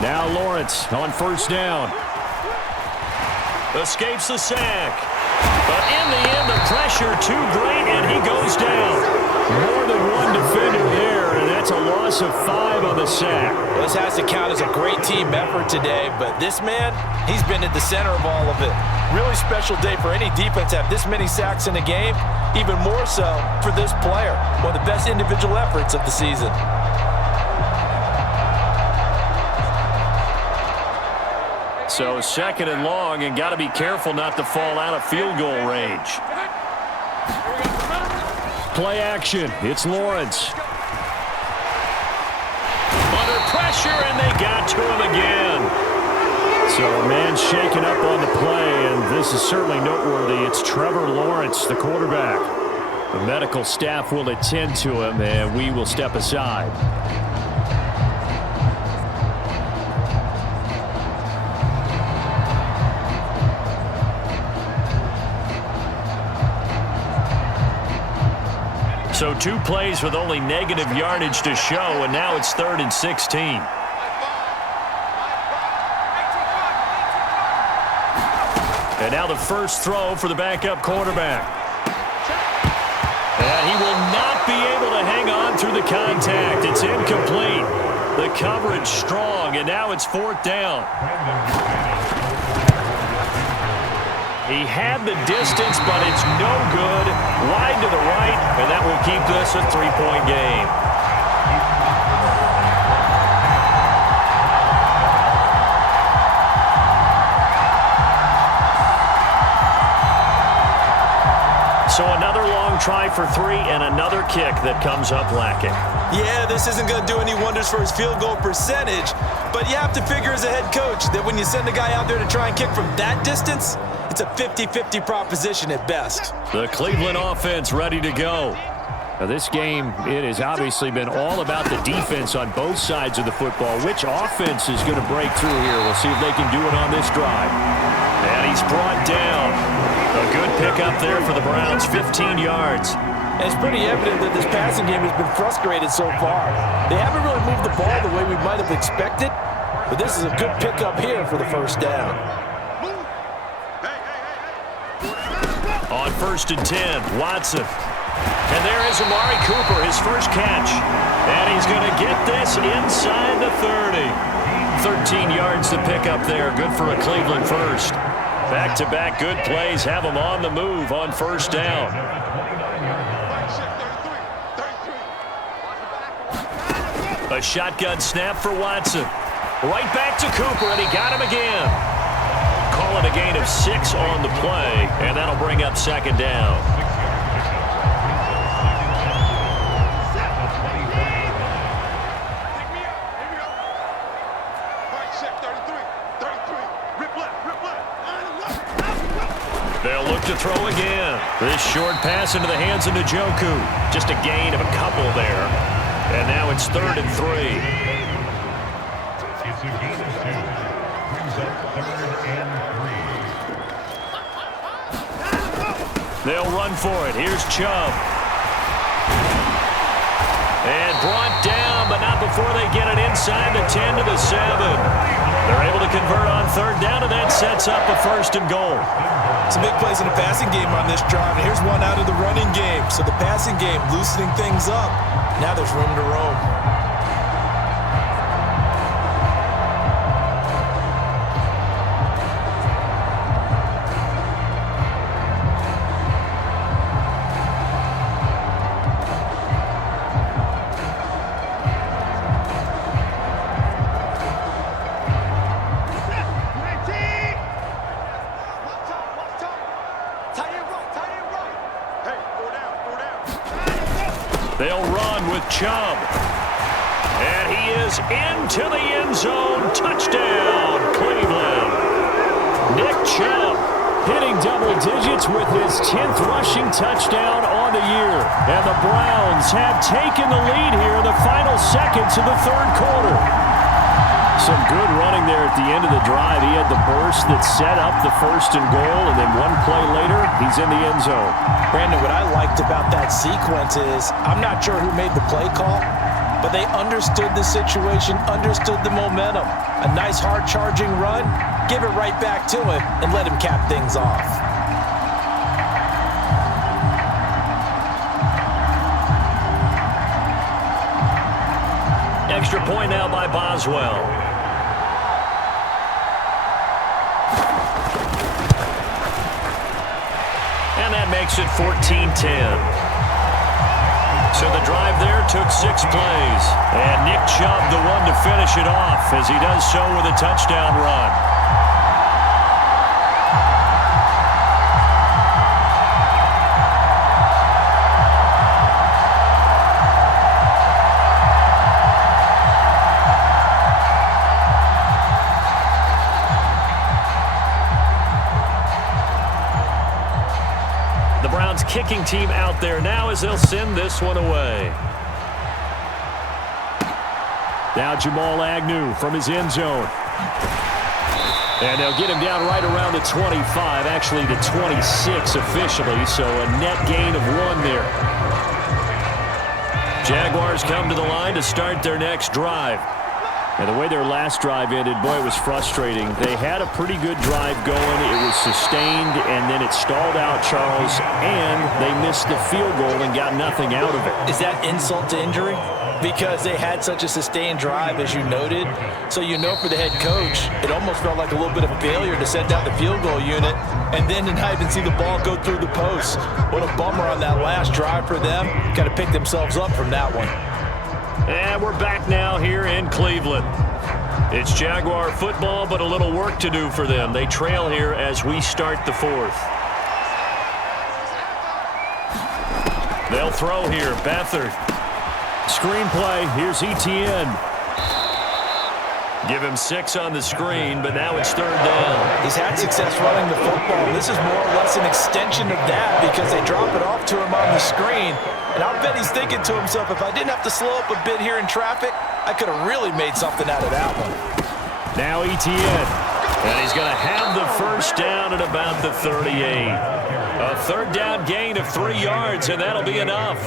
Now Lawrence on 1st down. Escapes the sack. But in the end, the pressure too great, and he goes down. More than one defender there, and that's a loss of 5 on the sack. Well, this has to count as a great team effort today, but this man, he's been at the center of all of it. Really special day for any defense to have this many sacks in a game, even more so for this player. One of the best individual efforts of the season. So 2nd and long, and got to be careful not to fall out of field goal range. Play action. It's Lawrence. Under pressure, and they got to him again. So a man shaken up on the play, and this is certainly noteworthy. It's Trevor Lawrence, the quarterback. The medical staff will attend to him, and we will step aside. So 2 plays with only negative yardage to show, and now it's 3rd and 16. And now the first throw for the backup quarterback. And he will not be able to hang on through the contact. It's incomplete. The coverage strong, and now it's 4th down. He had the distance, but it's no good. Wide to the right, and that will keep this a 3-point game. So another long try for 3 and another kick that comes up lacking. Yeah, this isn't going to do any wonders for his field goal percentage, but you have to figure as a head coach that when you send a guy out there to try and kick from that distance, it's a 50-50 proposition at best. The Cleveland offense ready to go. Now this game, it has obviously been all about the defense on both sides of the football. Which offense is going to break through here? We'll see if they can do it on this drive. And he's brought down. A good pickup there for the Browns, 15 yards. And it's pretty evident that this passing game has been frustrated so far. They haven't really moved the ball the way we might have expected, but this is a good pickup here for the 1st down. On 1st and 10, Watson. And there is Amari Cooper, his first catch. And he's going to get this inside the 30. 13 yards to pick up there. Good for a Cleveland first. Back-to-back good plays have them on the move on 1st down. A shotgun snap for Watson. Right back to Cooper, and he got him again. Call it a gain of 6 on the play, and that'll bring up 2nd down. to throw again. This short pass into the hands of Njoku. Just a gain of a couple there. And now it's 3rd and 3. It's a gain of 2. Brings up 3rd and 3. They'll run for it. Here's Chubb. And brought down, but not before they get it inside the 10 to the 7. They're able to convert on 3rd down, and that sets up a 1st and goal. Some big plays in the passing game on this drive, and here's one out of the running game. So the passing game loosening things up. Now there's room to roam. They'll run with Chubb. And he is into the end zone. Touchdown, Cleveland. Nick Chubb hitting double digits with his 10th rushing touchdown on the year. And the Browns have taken the lead here in the final seconds of the 3rd quarter. Some good running there at the end of the drive. He had the burst that set up the 1st and goal, and then one play later, he's in the end zone. Brandon, what I liked about that sequence is I'm not sure who made the play call, but they understood the situation, understood the momentum. A nice hard-charging run, give it right back to him, and let him cap things off. Extra point now by Boswell. And that makes it 14-10. So the drive there took 6 plays. And Nick Chubb, the one to finish it off, as he does so with a touchdown run. Kicking team out there now as they'll send this one away. Now Jamal Agnew from his end zone. And they'll get him down right around the 25, actually the 26 officially, so a net gain of 1 there. Jaguars come to the line to start their next drive. And the way their last drive ended, boy, it was frustrating. They had a pretty good drive going. It was sustained, and then it stalled out, Charles, and they missed the field goal and got nothing out of it. Is that insult to injury? Because they had such a sustained drive, as you noted. So you know for the head coach, it almost felt like a little bit of failure to send out the field goal unit and then to not even see the ball go through the post. What a bummer on that last drive for them. Got to pick themselves up from that one. And we're back now here in Cleveland. It's Jaguar football, but a little work to do for them. They trail here as we start the 4th. They'll throw here. Beathard. Screenplay. Here's ETN. Give him 6 on the screen, but now it's 3rd down. He's had success running the football. This is more or less an extension of that because they drop it off to him on the screen. And I'll bet he's thinking to himself, if I didn't have to slow up a bit here in traffic, I could have really made something out of that one. Now ETN. And he's going to have the 1st down at about the 38. A 3rd down gain of 3 yards, and that'll be enough.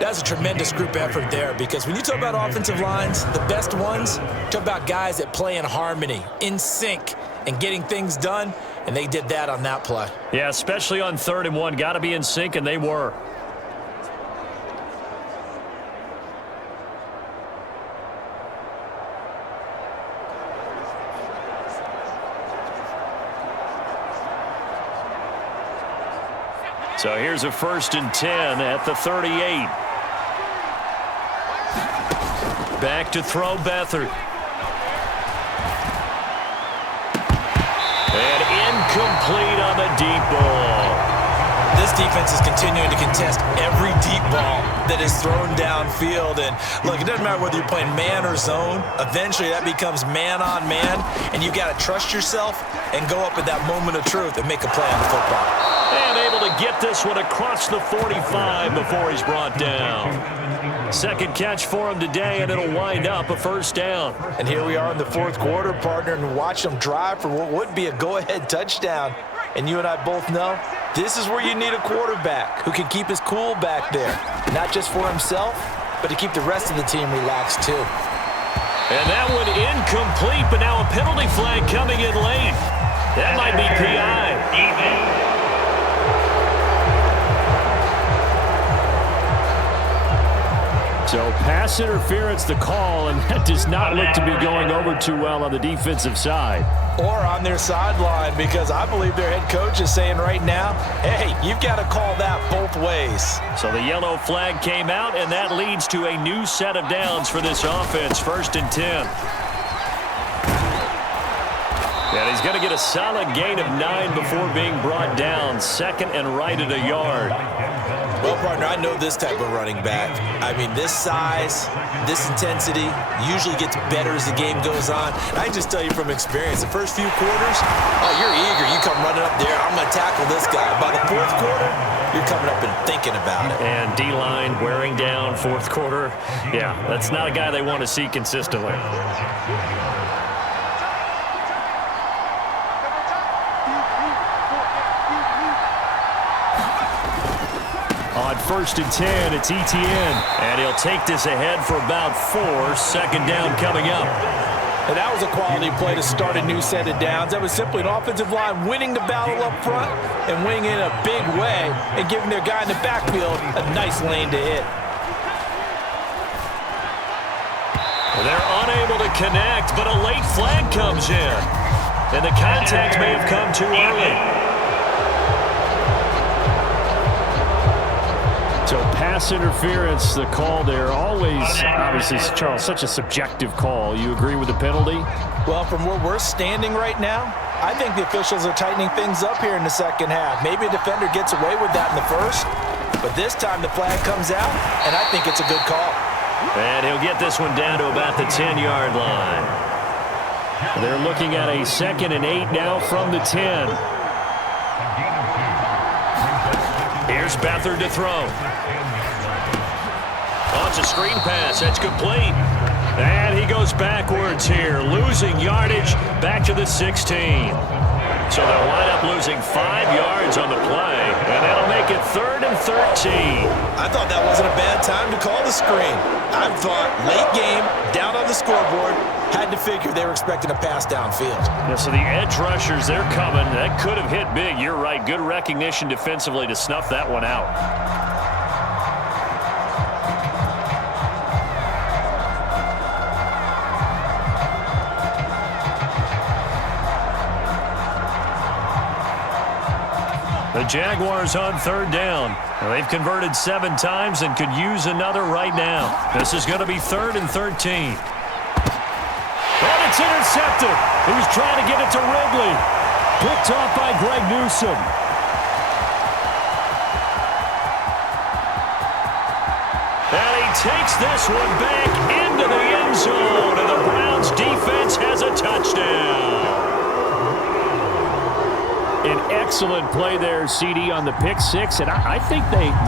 That's a tremendous group effort there because when you talk about offensive lines, the best ones, talk about guys that play in harmony, in sync, and getting things done, and they did that on that play. Yeah, especially on 3rd and 1. Got to be in sync, and they were. So here's a 1st and 10 at the 38. Back to throw Beathard. And incomplete on the deep ball. This this defense is continuing to contest every deep ball that is thrown downfield. And look, it doesn't matter whether you're playing man or zone. Eventually, that becomes man on man, and you got to trust yourself and go up at that moment of truth and make a play on the football. And able to get this one across the 45 before he's brought down. Second catch for him today, and it'll wind up a first down. And here we are in the fourth quarter, partner, and watch them drive for what would be a go-ahead touchdown. And you and I both know this is where you need a quarterback who can keep his cool back there, not just for himself, but to keep the rest of the team relaxed too. And that one incomplete, but now a penalty flag coming in late. That might be PI. So pass interference the call, and that does not look to be going over too well on the defensive side. Or on their sideline, because I believe their head coach is saying right now, hey, you've got to call that both ways. So the yellow flag came out, and that leads to a new set of downs for this offense. 1st and 10. And he's going to get a solid gain of 9 before being brought down. 2nd and right at a yard. Well, partner, I know this type of running back. I mean, this size, this intensity usually gets better as the game goes on. And I just tell you from experience, the first few quarters, oh, you're eager. You come running up there, I'm going to tackle this guy. By the fourth quarter, you're coming up and thinking about it. And D-line wearing down fourth quarter. Yeah, that's not a guy they want to see consistently. On 1st and 10, it's ETN. And he'll take this ahead for about 4. 2nd down coming up. And that was a quality play to start a new set of downs. That was simply an offensive line winning the battle up front and winning in a big way and giving their guy in the backfield a nice lane to hit. They're unable to connect, but a late flag comes in. And the contact may have come too early. So pass interference, the call there, always, obviously, Charles, such a subjective call. You agree with the penalty? Well, from where we're standing right now, I think the officials are tightening things up here in the second half. Maybe a defender gets away with that in the first, but this time the flag comes out, and I think it's a good call. And he'll get this one down to about the 10-yard line. They're looking at a 2nd and 8 now from the 10. Here's BEATHARD to throw. Oh, it's a screen pass. That's complete. And he goes backwards here, losing yardage back to the 16. So they'll wind up losing 5 yards on the play, and that'll make it 3rd and 13. I thought that wasn't a bad time to call the screen. I thought late game, down on the scoreboard, had to figure they were expecting a pass downfield. Yeah, so the edge rushers, they're coming. That could have hit big. You're right. Good recognition defensively to snuff that one out. The Jaguars on 3rd down. They've converted 7 times and could use another right now. This is going to be 3rd and 13. And it's intercepted. He was trying to get it to Ridley. Picked off by Greg Newsome. And he takes this one back into the end zone, and the Browns defense has a touchdown. An excellent play there, CD, on the pick 6. And I think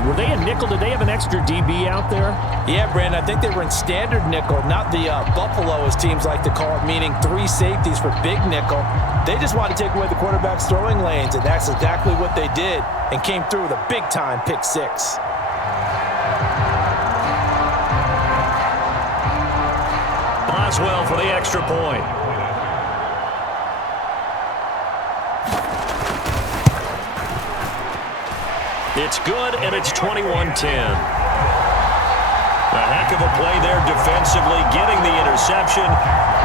were they a nickel? Did they have an extra DB out there? Yeah, Brandon, I think they were in standard nickel, not the Buffalo, as teams like to call it, meaning 3 safeties for big nickel. They just wanted to take away the quarterback's throwing lanes, and that's exactly what they did, and came through with a big-time pick 6. Boswell for the extra point. It's good, and it's 21-10. A heck of a play there defensively, getting the interception,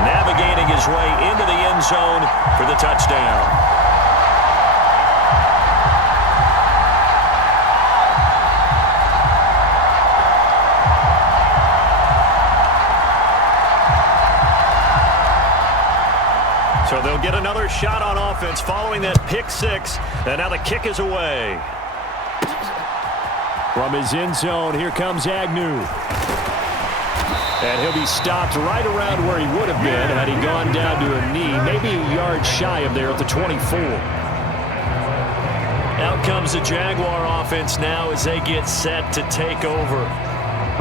navigating his way into the end zone for the touchdown. So they'll get another shot on offense following that pick 6, and now the kick is away. From his end zone, here comes Agnew. And he'll be stopped right around where he would have been had he gone down to a knee, maybe a yard shy of there at the 24. Out comes the Jaguar offense now as they get set to take over.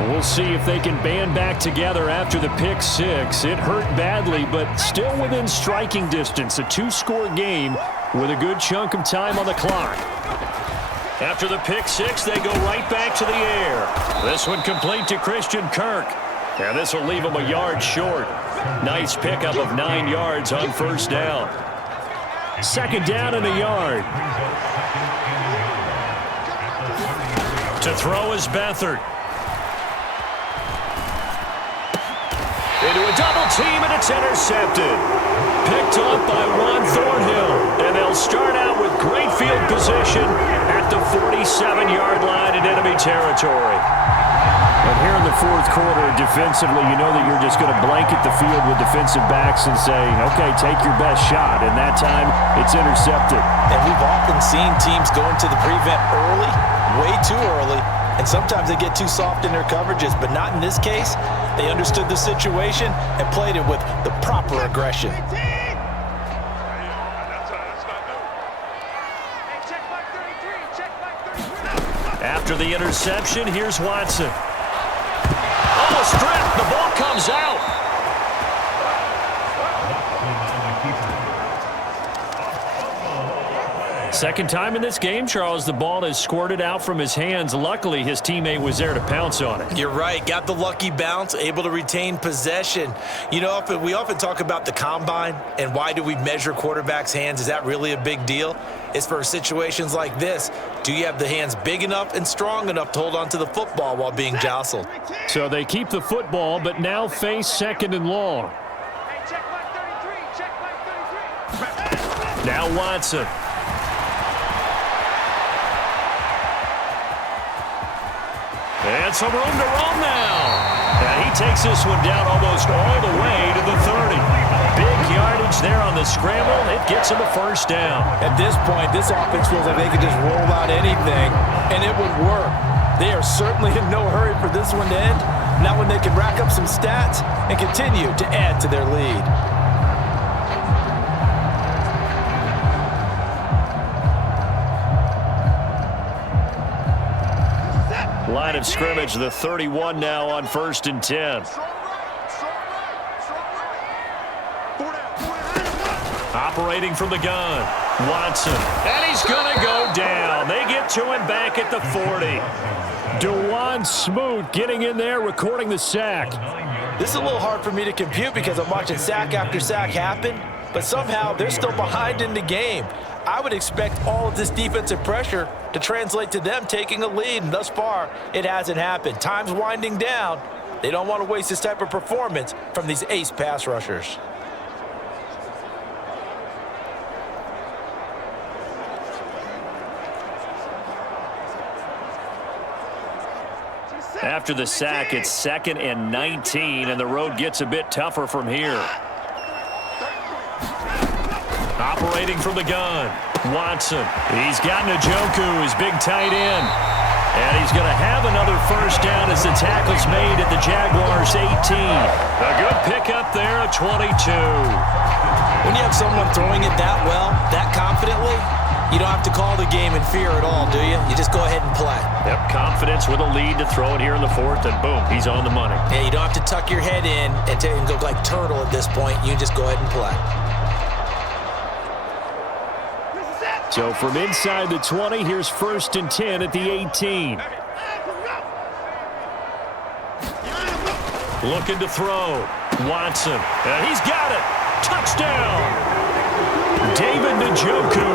We'll see if they can band back together after the pick six. It hurt badly, but still within striking distance. A two-score game with a good chunk of time on the clock. After the pick six, they go right back to the air. This one complete to Christian Kirk. And this will leave him a yard short. Nice pickup of 9 yards on first down. Second down and a yard. To throw is BEATHARD. Into a double team, and it's intercepted. Picked up by Juan Thornhill. And they'll start out with great field position at the 47-yard line in enemy territory. And here in the fourth quarter, defensively, you know that you're just going to blanket the field with defensive backs and say, okay, take your best shot. And that time, it's intercepted. And we've often seen teams go into the prevent early, way too early, and sometimes they get too soft in their coverages, but not in this case. They understood the situation and played it with the proper aggression. After the interception, here's Watson. Almost stripped. The ball comes out. Second time in this game, Charles, the ball has squirted out from his hands. Luckily, his teammate was there to pounce on it. You're right. Got the lucky bounce, able to retain possession. You know, we often talk about the combine and why do we measure quarterbacks' hands. Is that really a big deal? It's for situations like this. Do you have the hands big enough and strong enough to hold on to the football while being jostled? So they keep the football, but now face second and long. Now Watson. And some room to roam now. And he takes this one down almost all the way to the 30. Big yardage there on the scramble. It gets him a first down. At this point, this offense feels like they could just roll out anything, and it would work. They are certainly in no hurry for this one to end. Not when they can rack up some stats and continue to add to their lead. Line of scrimmage, the 31 now on 1st and 10. Operating from the gun, Watson. And he's going to go down. They get to him back at the 40. DeJuan Smoot getting in there, recording the sack. This is a little hard for me to compute because I'm watching sack after sack happen, but somehow they're still behind in the game. I would expect all of this defensive pressure to translate to them taking a lead, and thus far, it hasn't happened. Time's winding down. They don't want to waste this type of performance from these ace pass rushers. After the sack, it's 2nd and 19, and the road gets a bit tougher from here. Operating from the gun, Watson. He's got Njoku, his big tight end. And he's going to have another first down as the tackle's made at the Jaguars' 18. A good pickup there at 22. When you have someone throwing it that well, that confidently, you don't have to call the game in fear at all, do you? You just go ahead and play. Yep, confidence with a lead to throw it here in the 4th, and boom, he's on the money. Yeah, you don't have to tuck your head in and go like turtle at this point. You just go ahead and play. So from inside the 20, here's 1st and 10 at the 18. Looking to throw. Watson. And he's got it. Touchdown. David Njoku.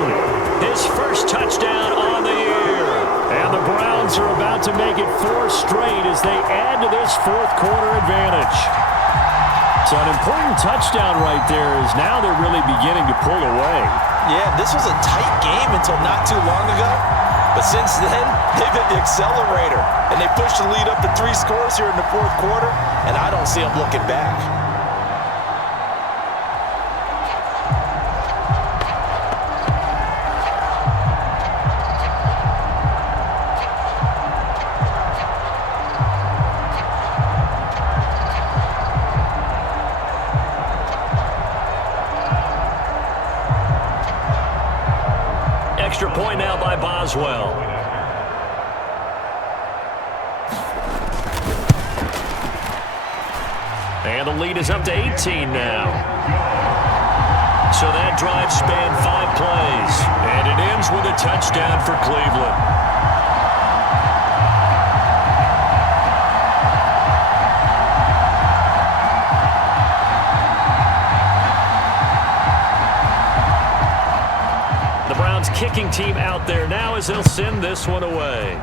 His first touchdown on the year. And the Browns are about to make it 4 straight as they add to this 4th quarter advantage. So an important touchdown right there is now they're really beginning to pull away. Yeah, this was a tight game until not too long ago. But since then, they've hit the accelerator. And they pushed the lead up to 3 scores here in the 4th quarter. And I don't see them looking back. Boswell. And the lead is up to 18 now. So that drive spanned 5 plays. And it ends with a touchdown for Cleveland. The Browns kicking team out there now as they'll send this one away.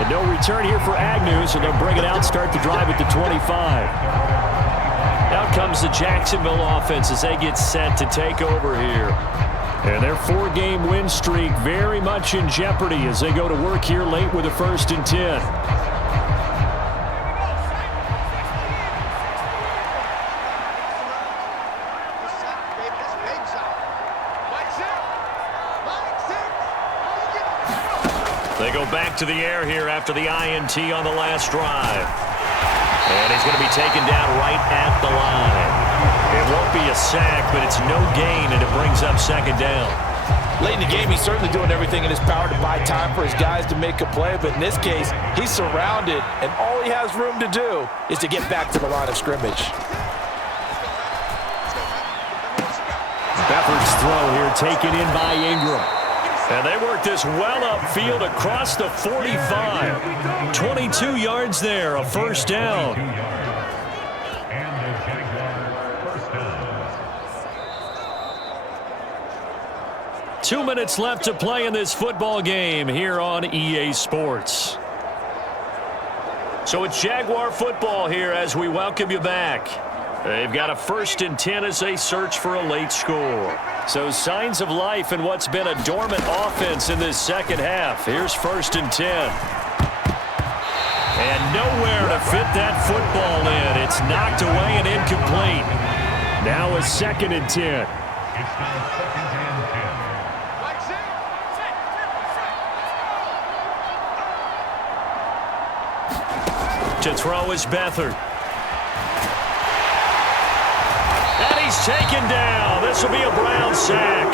And no return here for Agnew, so they'll bring it out, start the drive at the 25. Out comes the Jacksonville offense as they get set to take over here. And their 4-game win streak very much in jeopardy as they go to work here late with a 1st and 10. They go back to the air here after the INT on the last drive. And he's going to be taken down right at the line. It won't be a sack, but it's no gain, and it brings up 2nd down. Late in the game, he's certainly doing everything in his power to buy time for his guys to make a play, but in this case, he's surrounded, and all he has room to do is to get back to the line of scrimmage. Beathard's throw here taken in by Ingram. And they work this well upfield across the 45. 22 yards there, a 1st down. Two minutes left to play in this football game here on EA Sports. So it's Jaguar football here as we welcome you back. They've got a 1st and 10 as they search for a late score. So signs of life in what's been a dormant offense in this 2nd half. Here's 1st and 10. And nowhere to fit that football in. It's knocked away and incomplete. Now a 2nd and 10. To throw is Beathard. And he's taken down. This will be a Brown sack.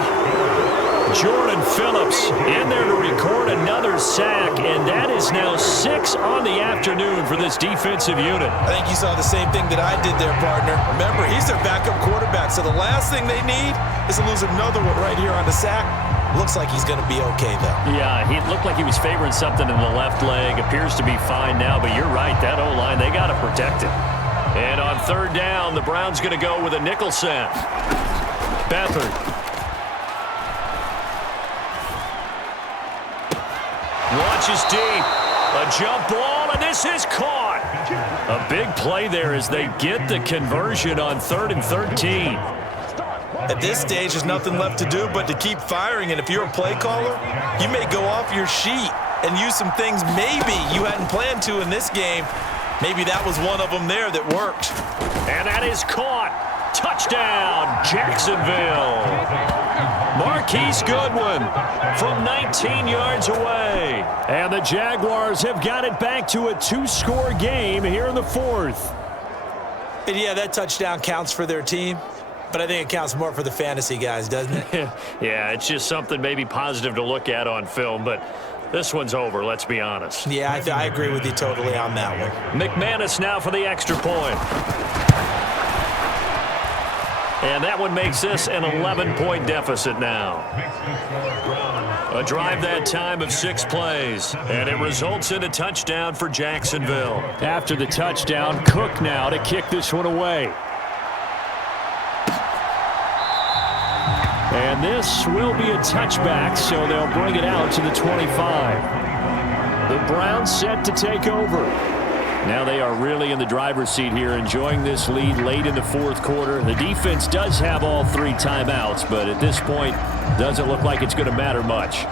Jordan Phillips in there to record another sack, and that is now 6 on the afternoon for this defensive unit. I think you saw the same thing that I did there, partner. Remember, he's their backup quarterback, so the last thing they need is to lose another one right here on the sack. Looks like he's going to be okay, though. Yeah, he looked like he was favoring something in the left leg. Appears to be fine now, but you're right. That O-line, they got to protect him. And on 3rd down, the Browns going to go with a nickel set. Beathard. Launches deep. A jump ball, and this is caught. A big play there as they get the conversion on 3rd and 13. At this stage, there's nothing left to do but to keep firing, and if you're a play caller, you may go off your sheet and use some things maybe you hadn't planned to in this game. Maybe that was one of them there that worked. And that is caught. Touchdown, Jacksonville. Marquise Goodwin from 19 yards away. And the Jaguars have got it back to a 2-score game here in the 4th. And yeah, that touchdown counts for their team. But I think it counts more for the fantasy guys, doesn't it? Yeah, it's just something maybe positive to look at on film, but this one's over, let's be honest. Yeah, I agree with you totally on that one. McManus now for the extra point. And that one makes this an 11-point deficit now. A drive that time of 6 plays, and it results in a touchdown for Jacksonville. After the touchdown, Cook now to kick this one away. And this will be a touchback, so they'll bring it out to the 25. The Browns set to take over. Now they are really in the driver's seat here, enjoying this lead late in the 4th quarter. The defense does have all 3 timeouts, but at this point, doesn't look like it's going to matter much.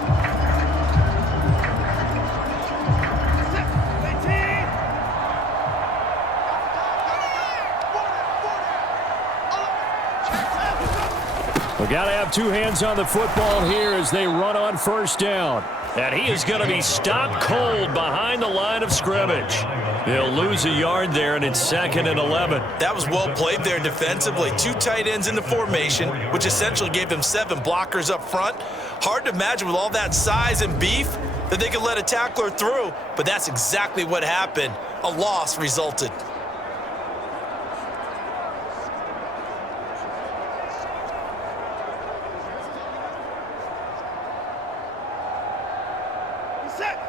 We've got to have 2 hands on the football here as they run on 1st down. And he is going to be stopped cold behind the line of scrimmage. They'll lose a yard there, and it's 2nd and 11. That was well played there defensively. 2 tight ends in the formation, which essentially gave them 7 blockers up front. Hard to imagine with all that size and beef that they could let a tackler through, but that's exactly what happened. A loss resulted.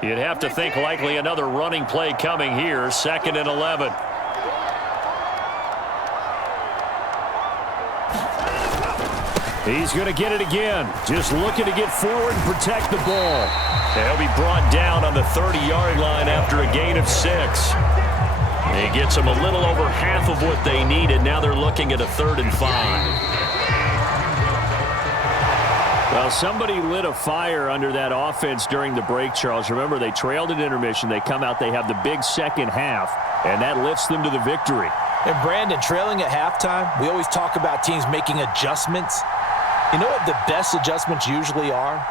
You'd have to think likely another running play coming here, 2nd and 11. He's going to get it again. Just looking to get forward and protect the ball. They'll be brought down on the 30-yard line after a gain of 6. He gets them a little over half of what they needed. Now they're looking at a 3rd and 5. Well, somebody lit a fire under that offense during the break, Charles. Remember, they trailed at intermission. They come out, they have the big second half, and that lifts them to the victory. And Brandon, trailing at halftime, we always talk about teams making adjustments. You know what the best adjustments usually are?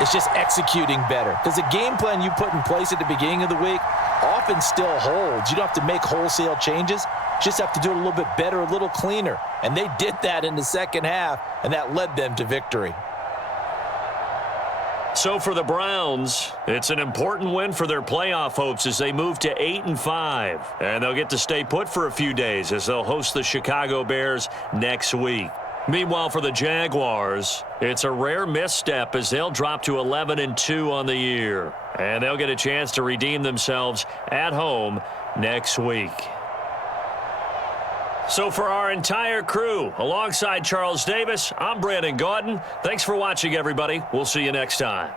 It's just executing better. Because the game plan you put in place at the beginning of the week often still holds. You don't have to make wholesale changes. You just have to do it a little bit better, a little cleaner. And they did that in the second half, and that led them to victory. So for the Browns, it's an important win for their playoff hopes as they move to 8 and 5. And they'll get to stay put for a few days as they'll host the Chicago Bears next week. Meanwhile, for the Jaguars, it's a rare misstep as they'll drop to 11 and 2 on the year. And they'll get a chance to redeem themselves at home next week. So for our entire crew, alongside Charles Davis, I'm Brandon Gaudin. Thanks for watching, everybody. We'll see you next time.